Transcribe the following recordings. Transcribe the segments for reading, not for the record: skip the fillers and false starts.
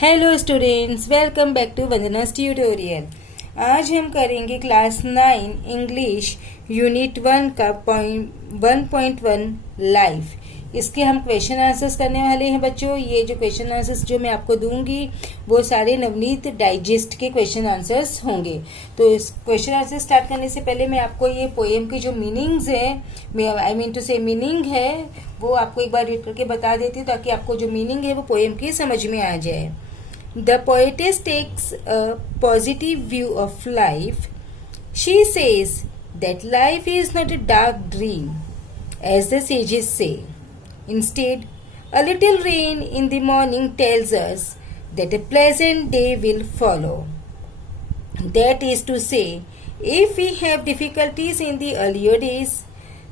Hello students, welcome back to Vandana's tutorial. आज हम करेंगे क्लास 9 इंग्लिश यूनिट 1 का 1.1 लाइफ। इसके हम क्वेश्चन आंसर्स करने वाले हैं बच्चों। ये जो क्वेश्चन आंसर्स जो मैं आपको दूंगी वो सारे नवनीत डाइजेस्ट के क्वेश्चन आंसर्स होंगे। तो इस क्वेश्चन आंसर स्टार्ट करने से पहले मैं आपको ये पोएम की जो मीनिंग्स है, आई मीन टू से मीनिंग है, वो आपको एक बार रीड करके बता देती हूँ ताकि आपको जो मीनिंग है वो पोएम की समझ में आ जाए। The poetess takes a positive view of life. She says that life is not a dark dream, as the sages say. Instead, a little rain in the morning tells us that a pleasant day will follow. That is to say, if we have difficulties in the earlier days,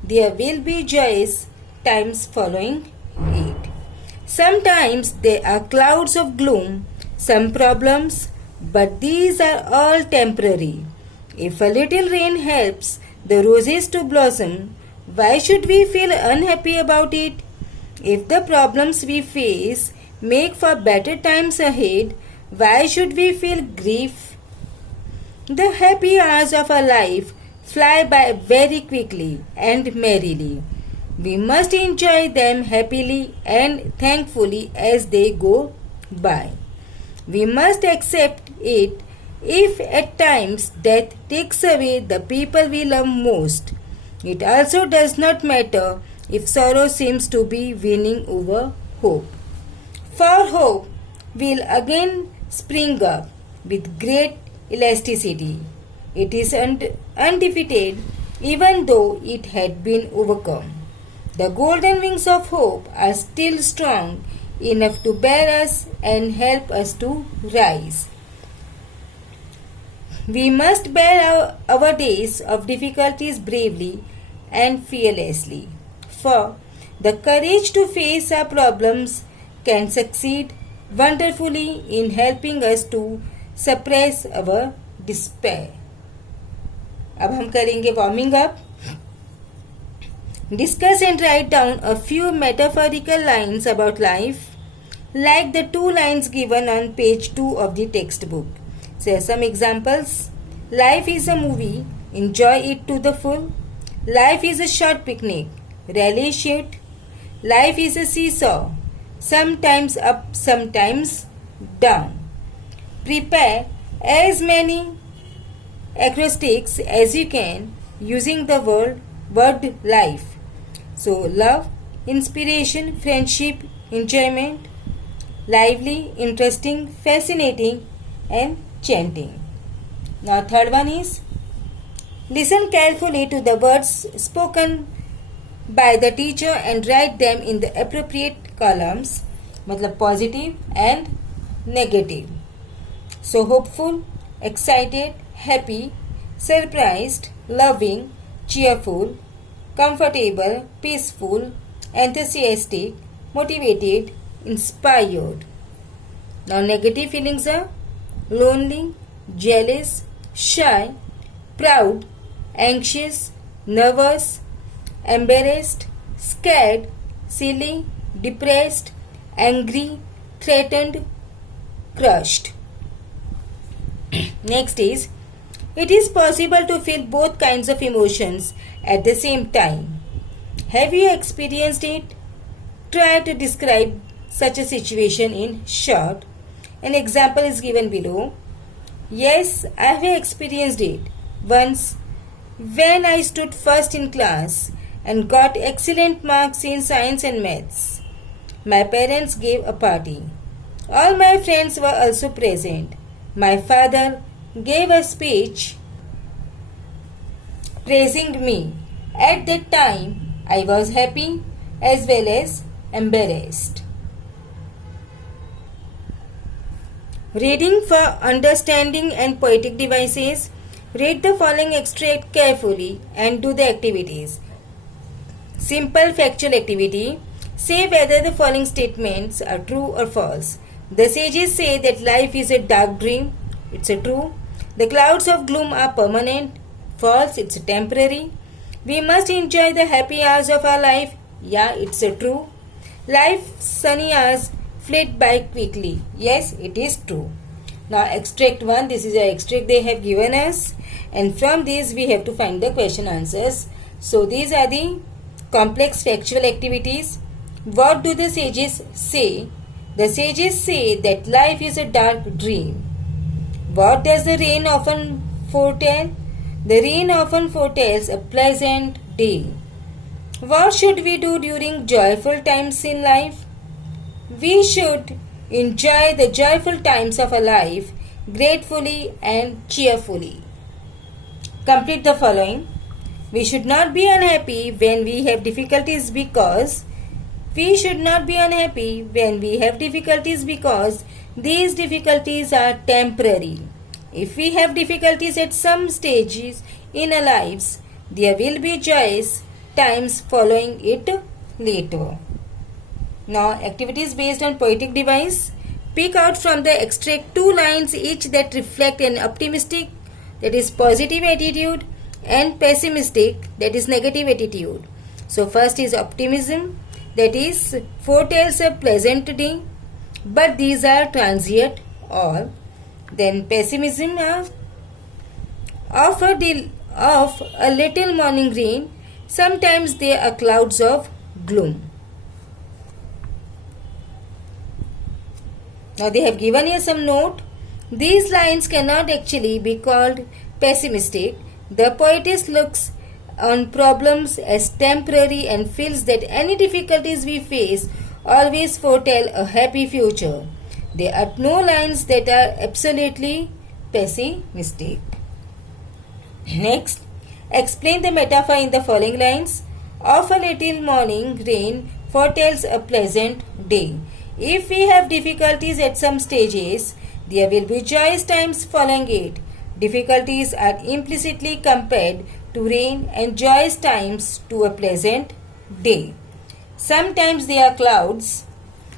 there will be joyous times following it. Sometimes there are clouds of gloom, some problems, but these are all temporary. If a little rain helps the roses to blossom, why should we feel unhappy about it? If the problems we face make for better times ahead, why should we feel grief? The happy hours of our life fly by very quickly and merrily. We must enjoy them happily and thankfully as they go by. We must accept it if at times death takes away the people we love most. It also does not matter if sorrow seems to be winning over hope. For hope will again spring up with great elasticity. It is undefeated even though it had been overcome. The golden wings of hope are still strong enough to bear us and help us to rise. We must bear our days of difficulties bravely and fearlessly, for the courage to face our problems can succeed wonderfully in helping us to suppress our despair. अब हम करेंगे warming up. Discuss and write down a few metaphorical lines about life, like the 2 lines given on page 2 of the textbook. Say some examples. Life is a movie. Enjoy it to the full. Life is a short picnic. Relish it. Life is a seesaw. Sometimes up, sometimes down. Prepare as many acrostics as you can using the word life. So, love, inspiration, friendship, enjoyment, lively, interesting, fascinating, and chanting. Now, third one is listen carefully to the words spoken by the teacher and write them in the appropriate columns, मतलब positive and negative. So, hopeful, excited, happy, surprised, loving, cheerful, comfortable, peaceful, enthusiastic, motivated, inspired. Now negative feelings are lonely, jealous, shy, proud, anxious, nervous, embarrassed, scared, silly, depressed, angry, threatened, crushed. Next is, it is possible to feel both kinds of emotions at the same time. Have you experienced it? Try to describe such a situation in short. An example is given below. Yes, I have experienced it. Once, when I stood first in class and got excellent marks in science and maths, my parents gave a party. All my friends were also present. My father gave a speech praising me. At that time, I was happy as well as embarrassed. Reading for understanding and poetic devices. Read the following extract carefully and do the activities. Simple factual activity. Say whether the following statements are true or false. The sages say that life is a dark dream. It's a true. The clouds of gloom are permanent. False. It's a temporary. We must enjoy the happy hours of our life. Yeah, it's a true. Life's sunny hours flit by quickly. Yes, it is true. Now extract 1, this is the extract they have given us, and from this we have to find the question answers. So these are the complex factual activities. What do the sages say? The sages say that life is a dark dream. What does the rain often foretell? The rain often foretells a pleasant day. What should we do during joyful times in life? We should enjoy the joyful times of our life gratefully and cheerfully. Complete the following. We should not be unhappy when we have difficulties because these difficulties are temporary. If we have difficulties at some stages in our lives, there will be joyous times following it later. Now, activities based on poetic device. Pick out from the extract 2 lines each that reflect an optimistic, that is positive attitude, and pessimistic, that is negative attitude. So, first is optimism, that is foretells a pleasant day, but these are transient all. Then pessimism of a little morning rain, sometimes there are clouds of gloom. Now they have given you some note. These lines cannot actually be called pessimistic. The poetess looks on problems as temporary and feels that any difficulties we face always foretell a happy future. There are no lines that are absolutely pessimistic. Next, explain the metaphor in the following lines. Of a little morning rain foretells a pleasant day. If we have difficulties at some stages, there will be joyous times following it. Difficulties are implicitly compared to rain and joyous times to a pleasant day. Sometimes they are clouds,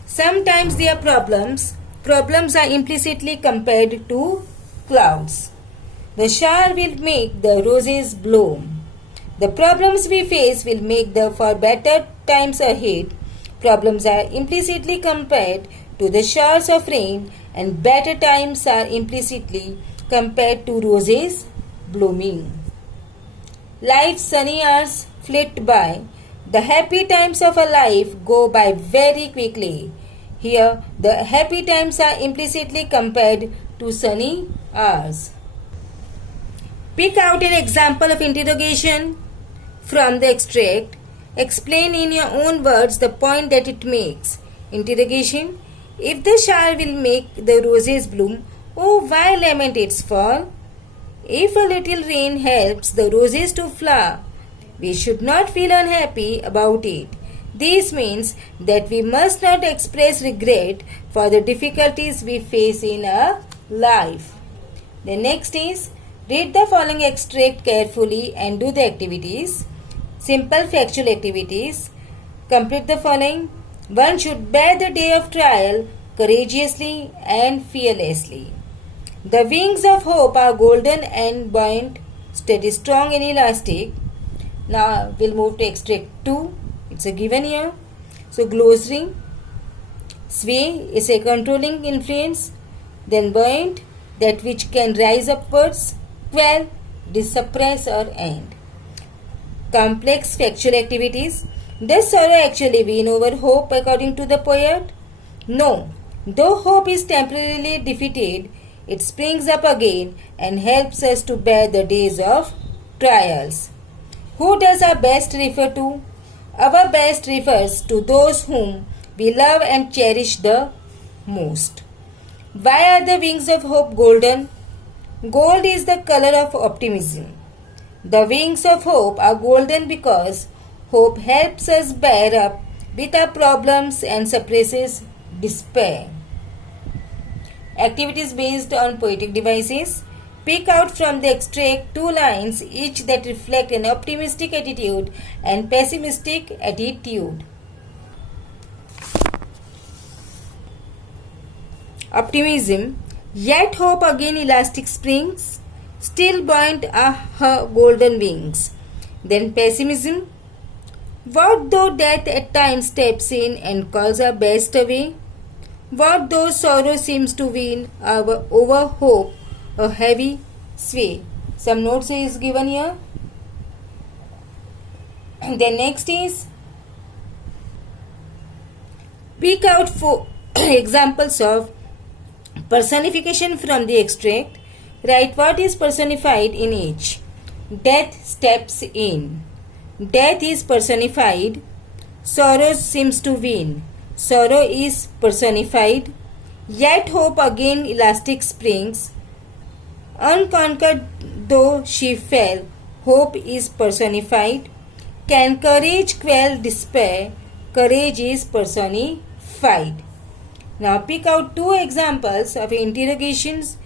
sometimes they are problems. Problems are implicitly compared to clouds. The shower will make the roses bloom. The problems we face will make for better times ahead. Problems are implicitly compared to the showers of rain, and better times are implicitly compared to roses blooming. Life's sunny hours flit by. The happy times of a life go by very quickly. Here, the happy times are implicitly compared to sunny hours. Pick out an example of interrogation from the extract. Explain in your own words the point that it makes. Interrogation. If the shower will make the roses bloom, oh, why lament its fall? If a little rain helps the roses to flower, we should not feel unhappy about it. This means that we must not express regret for the difficulties we face in our life. The next is, read the following extract carefully and do the activities. Simple factual activities. Complete the following. One should bear the day of trial courageously and fearlessly. The wings of hope are golden and buoyant, steady, strong and elastic. Now we'll move to extract 2. It's a given here. So glossary. Sway is a controlling influence. Then buoyant, that which can rise upwards. Quell, suppress or end. Complex factual activities. Does sorrow actually win over hope according to the poet? No. Though hope is temporarily defeated, it springs up again and helps us to bear the days of trials. Who does our best refer to? Our best refers to those whom we love and cherish the most. Why are the wings of hope golden? Gold is the color of optimism. The wings of hope are golden because hope helps us bear up with our problems and suppresses despair. Activities based on poetic devices. Pick out from the extract 2 lines each that reflect an optimistic attitude and pessimistic attitude. Optimism. Yet hope again elastic springs, still buoyant are her golden wings. Then pessimism. What though death at times steps in and calls our best away? What though sorrow seems to win over hope, a heavy sway. Some notes is given here. Then next is pick out 4 examples of personification from the extract. Write what is personified in each. Death steps in. Death is personified. Sorrow seems to win. Sorrow is personified. Yet hope again elastic springs. Unconquered though she fell, hope is personified. Can courage quell despair? Courage is personified. Now pick out 2 examples of interrogations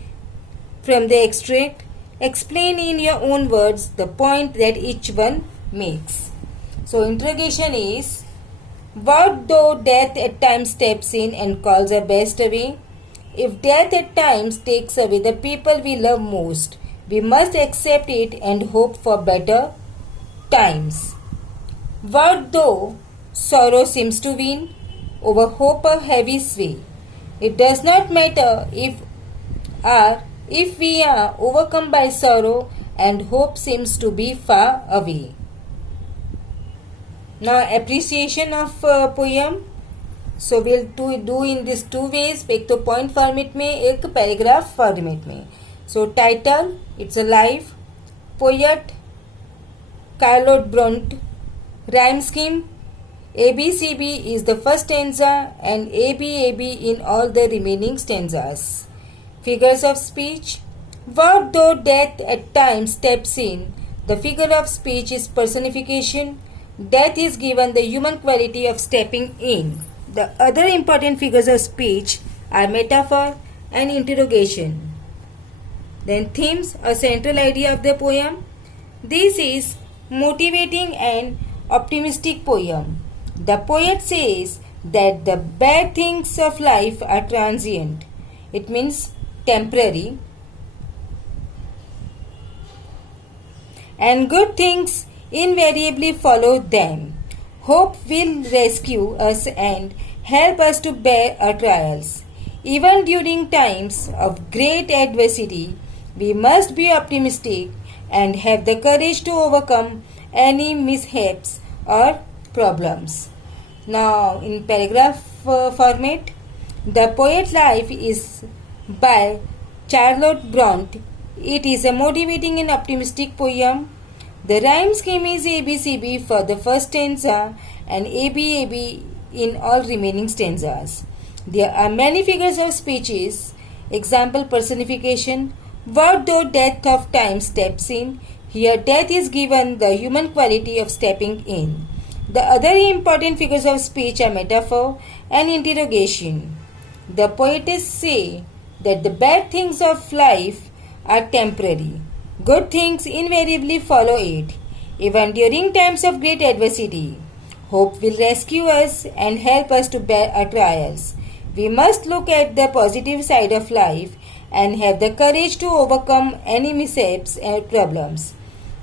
from the extract. Explain in your own words the point that each one makes. So interrogation is, what though death at times steps in and calls our best away? If death at times takes away the people we love most, we must accept it and hope for better times. What though sorrow seems to win over hope a heavy sway? It does not matter if we are overcome by sorrow and hope seems to be far away. Now appreciation of poem. So we'll do in this 2 ways. एक तो point format में, एक paragraph format में. So title, it's a life. Poet, Charlotte Bronte. Rhyme scheme, ABCB is the first stanza and ABAB in all the remaining stanzas. Figures of speech. What though death at times steps in? The figure of speech is personification. Death is given the human quality of stepping in. The other important figures of speech are metaphor and interrogation. Then themes, a central idea of the poem. This is motivating and optimistic poem. The poet says that the bad things of life are transient. It means temporary. And good things invariably follow them. Hope will rescue us and help us to bear our trials. Even during times of great adversity, we must be optimistic and have the courage to overcome any mishaps or problems. Now, in paragraph format, The Poet Life is by Charlotte Bronte. It is a motivating and optimistic poem. The rhyme scheme is ABCB for the first stanza and ABAB in all remaining stanzas. There are many figures of speeches. Example personification. What though death of time steps in? Here death is given the human quality of stepping in. The other important figures of speech are metaphor and interrogation. The poetess say that the bad things of life are temporary. Good things invariably follow it. Even during times of great adversity, hope will rescue us and help us to bear our trials. We must look at the positive side of life and have the courage to overcome any mishaps and problems.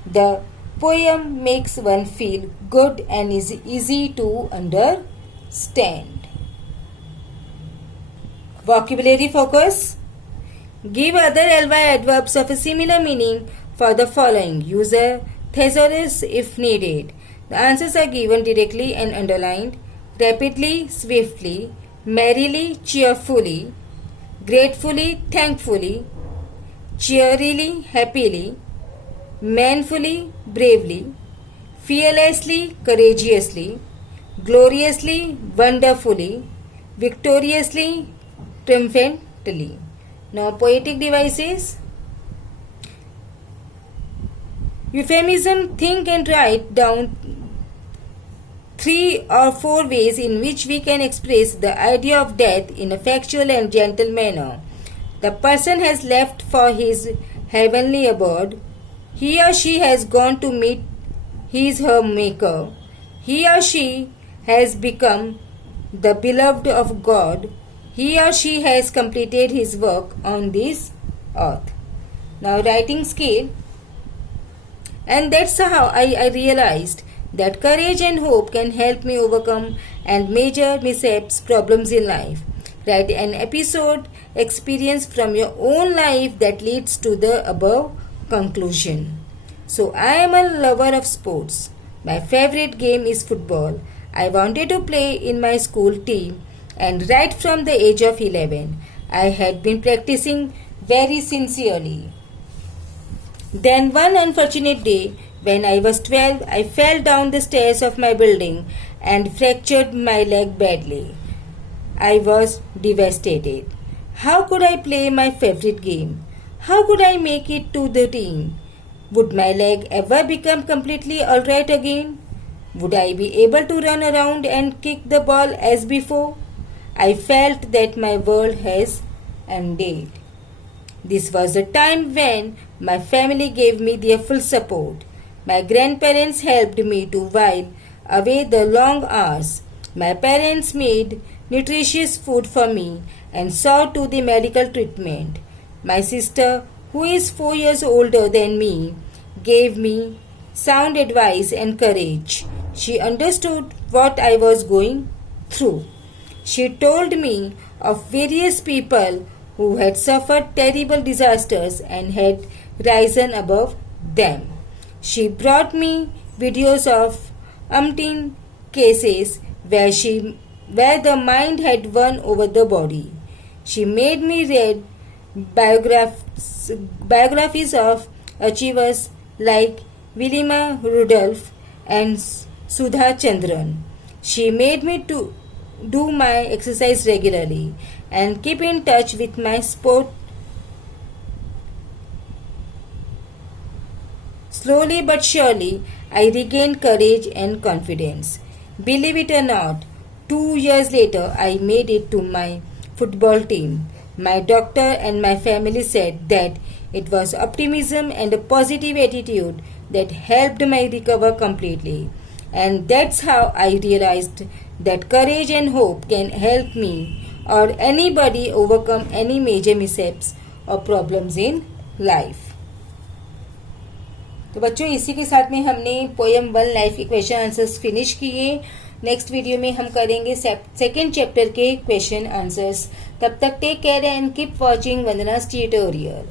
The poem makes one feel good and is easy to understand. Vocabulary focus. Give other ly adverbs of a similar meaning for the following. Use a thesaurus if needed. The answers are given directly and underlined. Rapidly, swiftly, merrily, cheerfully, gratefully, thankfully, cheerily, happily, manfully, bravely, fearlessly, courageously, gloriously, wonderfully, victoriously, triumphantly. Now, poetic devices. Euphemism. Think and write down 3 or 4 ways in which we can express the idea of death in a factual and gentle manner. The person has left for his heavenly abode. He or she has gone to meet her maker. He or she has become the beloved of God. He or she has completed his work on this earth. Now, writing skill. And that's how I realized that courage and hope can help me overcome and major mishaps, problems in life. Write an episode experience from your own life that leads to the above conclusion. So, I am a lover of sports. My favorite game is football. I wanted to play in my school team, and right from the age of 11, I had been practicing very sincerely. Then one unfortunate day, when I was 12, I fell down the stairs of my building and fractured my leg badly. I was devastated. How could I play my favorite game? How could I make it to the team? Would my leg ever become completely alright again? Would I be able to run around and kick the ball as before? I felt that my world has ended. This was a time when my family gave me their full support. My grandparents helped me to while away the long hours. My parents made nutritious food for me and saw to the medical treatment. My sister, who is 4 years older than me, gave me sound advice and courage. She understood what I was going through. She told me of various people who had suffered terrible disasters and had risen above them. She brought me videos of umpteen cases where the mind had won over the body. She made me read biographies of achievers like Vilima Rudolph and Sudha Chandran. She made me to do my exercise regularly and keep in touch with my sport. Slowly but surely, I regained courage and confidence. Believe it or not, 2 years later, I made it to my football team. My doctor and my family said that it was optimism and a positive attitude that helped me recover completely. And that's how I realized that courage and hope can help me or anybody overcome any major mishaps or problems in life. तो बच्चों इसी के साथ में हमने poem 1 life के question answers finish किए. Next video में हम करेंगे सेकेंड चैप्टर के क्वेश्चन आंसर्स. तब तक take care and keep watching Vandana's tutorial.